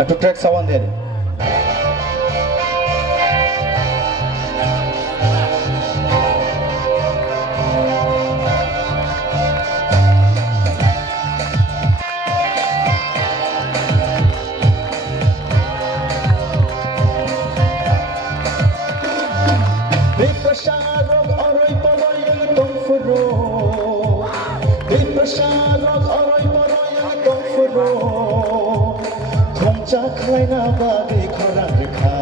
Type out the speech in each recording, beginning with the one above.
একটু track sound দেন। Chaklaina babi khorang rekha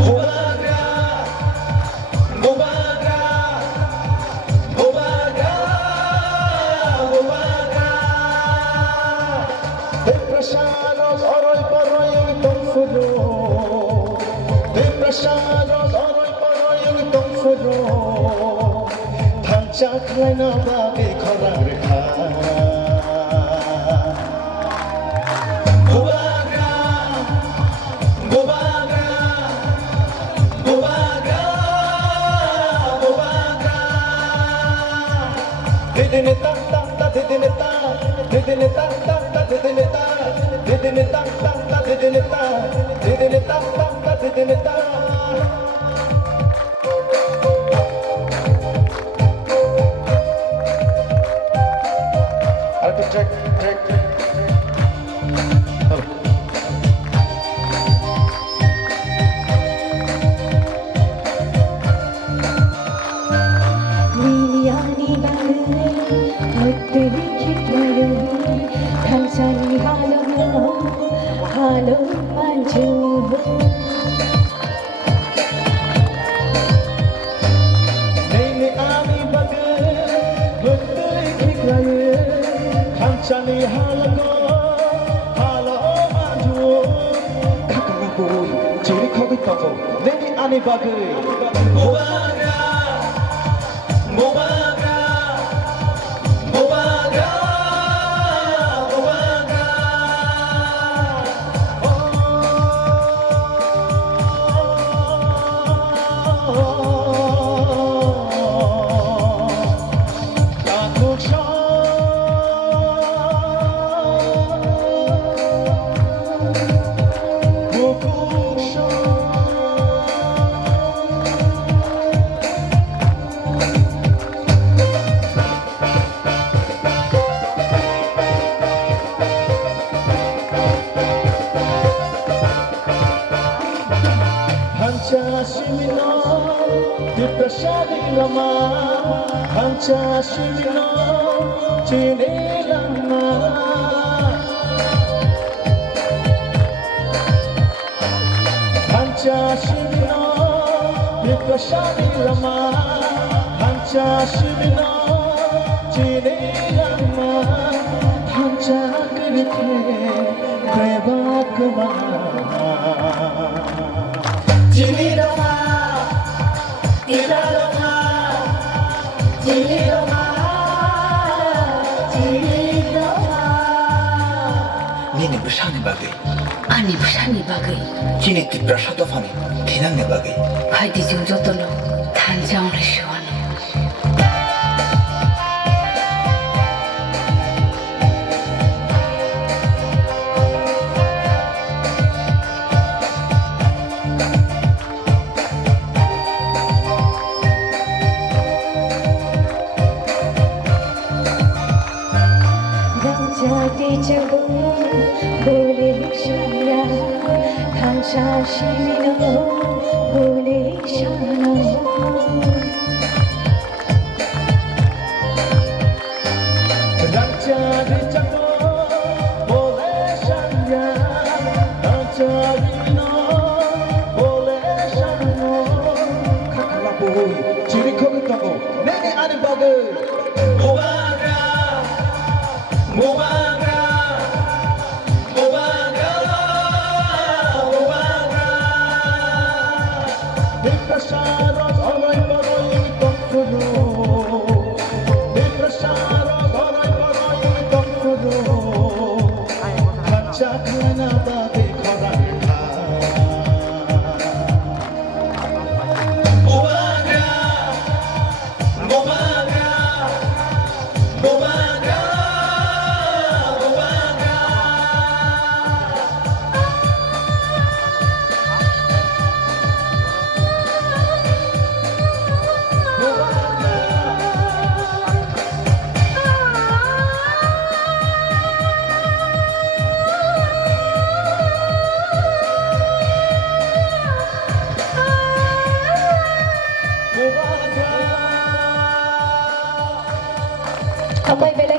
Bobaga Bobaga Bobaga Bobaga Depresyanos oroy poroy itong fudo Depresyanos oroy poroy itong fudo Thang chaklaina babi khorang rekha Didine tak tak tak didine tak didine tak tak tak didine tak didine tak tak tak didine tak didine tak tak tak didine tak Arti track Halo manju Nene ami bagai Betul kiklaye Kancani halago Halo manju Kakakapui Ciri kogi toko Nene ani bagai Bobaga Bobaga Hanchashimino, Diprashadi Lama, Hanchashimino, Chini Lama. Hanchashimino, Diprashadi Lama, Hanchashimino, Chini Lama, Hanchakrithe, Devakma. Chini Rama, Tira Rama, Chini Rama, Chini Rama. Nini bersani bagai, ani bersani bagai Chini tipra satu fani, tinangnya bagai. Hai di jung jotolo tanjang reshuan Jadi jebung boleh syaya Tansa shimino boleh syana Dan jadi jebung boleh syaya Tansa shimino boleh syana Kakalaboy ciri kogi toko Nene ani bagai Bobaga Bobaga Bobaga Bobaga Depresyaros oroy poroy itong fudo Depresyaros oroy poroy itong fudo Hanchaklaina babi khorang rekha Bobaga Bobaga Bobaga Ako'y Belen